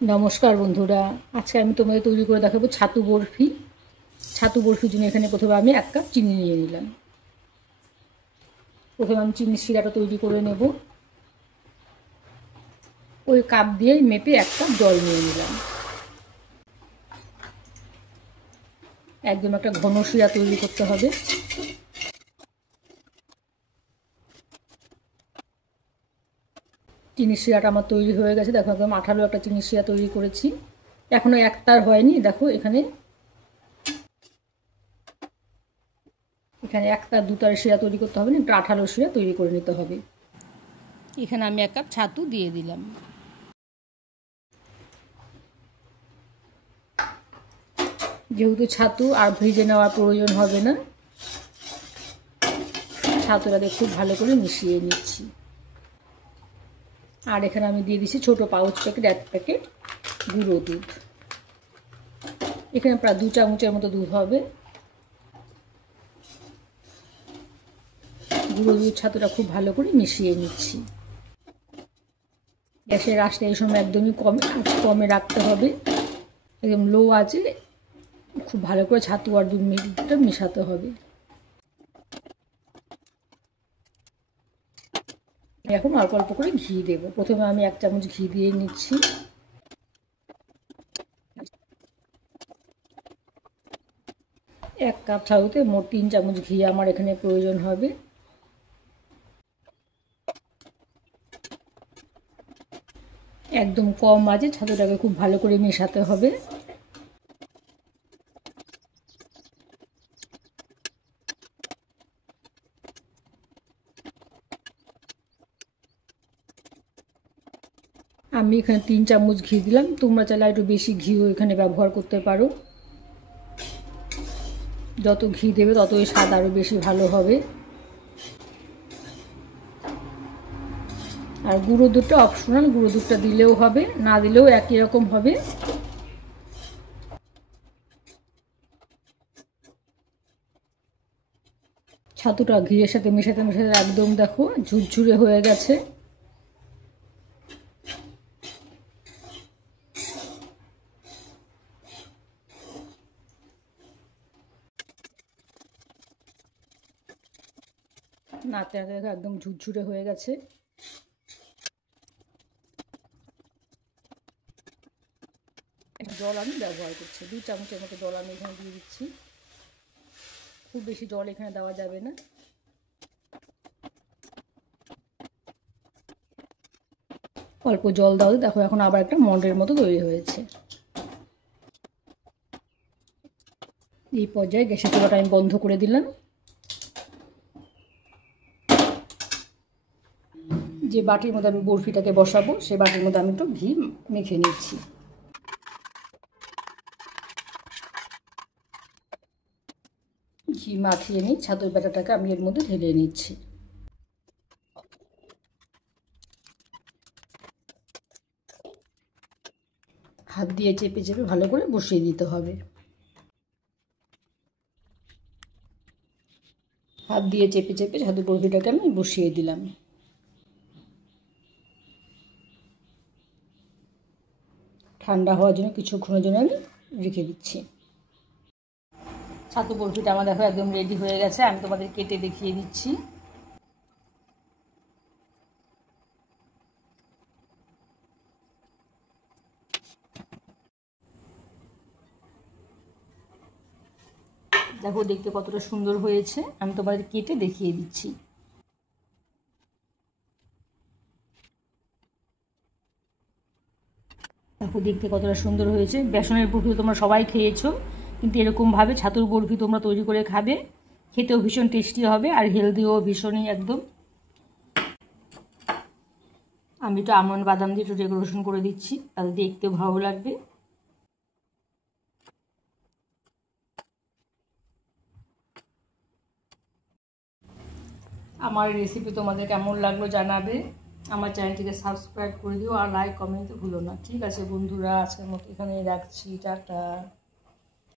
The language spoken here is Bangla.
নমস্কার বন্ধুরা, আজকে আমি তোমাদের তৈরি করে দেখাবো ছাতু বরফি। ছাতু বরফির জন্য এখানে প্রথমে আমি 1 কাপ চিনি নিয়ে নিলাম। প্রথমে আমি চিনির শিরাটা তৈরি করে নেব। ওই কাপ দিয়ে মেপে 1 কাপ জল নিয়ে নিলাম। একদম একটা ঘন শিরা তৈরি করতে হবে। চিনির শিরাটা আমার তৈরি হয়ে গেছে। দেখো একদম আঠালো একটা চিনির শিরা তৈরি করেছি। এখনো একটার হয়নি। দেখো এখানে একটার দুটার শিরা তৈরি করতে হবে না, একটা আঠালো শিরা তৈরি করে নিতে হবে। এখানে আমি 1 কাপ ছাতু দিয়ে দিলাম। যেহেতু ছাতু আর ভেজে নেওয়ার প্রয়োজন হবে না, ছাতুটাকে খুব ভালো করে মিশিয়ে নিচ্ছি। আর এখানে আমি দিয়ে দিচ্ছি ছোটো পাউচ প্যাকেট 1 প্যাকেট গুঁড়ো দুধ। এখানে প্রায় 2 চামচের মতো দুধ হবে। গুঁড়ো দুধ ছাতুটা খুব ভালো করে মিশিয়ে নিচ্ছি। গ্যাসের আঁচটা এই সময় একদমই কমে রাখতে হবে। একদম লো আঁচে খুব ভালো করে ছাতু আর দুধ মিশ্রণটা মেশাতে হবে। এখন অল্প অল্প করে ঘি দেবো। প্রথমে আমি 1 চামচ ঘি দিয়ে নিচ্ছি। এক কাপ ছাতুতে মোট 3 চামচ ঘি আমার এখানে প্রয়োজন হবে। একদম কম আঁচে ছাতুটাকে খুব ভালো করে মেশাতে হবে। আমি এখানে 3 চামচ ঘি দিলাম। তোমরা চাইলে একটু বেশি ঘিও এখানে ব্যবহার করতে পারো। যত ঘি দেবে ততই স্বাদ আরও বেশি ভালো হবে। আর গুঁড়ো দুধটা অপশনাল, গুঁড়ো দুধটা দিলেও হবে, না দিলেও একই রকম হবে। ছাতুটা ঘিয়ের সাথে মেশাতে মেশাতে একদম দেখো ঝুরঝুরে হয়ে গেছে। নাড়তে নাড়তে দেখো একদম ঝুরঝুরে হয়ে গেছে। জল আমি ব্যবহার করছি, 2 চামচের মতো জল আমি এখানে দিয়ে দিচ্ছি। খুব বেশি জল এখানে দেওয়া যাবে না। অল্প জল দাও। দেখো এখন আবার একটা মন্ডের মতো তৈরি হয়েছে। এই পর্যায়ে গ্যাসের চুলাটা আমি বন্ধ করে দিলাম। যে বাটির মধ্যে আমি বরফিটাকে বসাবো সেই বাটির মধ্যে আমি একটু ঘি মেখে নিচ্ছি। ঘি মাখিয়ে নিই, ছাতুর ব্যাটাটাকে আমি এর মধ্যে ঢেলে নিচ্ছি। হাত দিয়ে চেপে চেপে ভালো করে বসিয়ে দিতে হবে। হাত দিয়ে চেপে চেপে ছাতু বরফিটাকে আমি বসিয়ে দিলাম। ঠান্ডা হওয়ার জন্য কিছুক্ষণের জন্য আমি রেখে দিচ্ছি। ছাতু বরফিটা আমার দেখো একদম রেডি হয়ে গেছে। আমি তোমাদের কেটে দেখিয়ে দিচ্ছি। দেখো দেখতে কতটা সুন্দর হয়েছে। আমি তোমাদের কেটে দেখিয়ে দিচ্ছি। দেখো দেখতে কতটা সুন্দর হয়েছে। বেসনের বরফি তোমরা সবাই খেয়েছো, কিন্তু এরকমভাবে ছাতুর বরফি তোমরা তৈরি করে খাবে। খেতেও ভীষণ টেস্টি হবে আর হেলদিও ভীষণই একদম। আমি একটু আমন্ড বাদাম দিয়ে একটু ডেকোরেশন করে দিচ্ছি, তাহলে দেখতেও ভালো লাগবে। আমার রেসিপি তোমাদের কেমন লাগলো জানাবে। আমার চ্যানেলটিকে সাবস্ক্রাইব করে দিও আর লাইক কমেন্ট ভুলো না। ঠিক আছে বন্ধুরা, আজকের মতো এখানেই রাখছি। টাটা।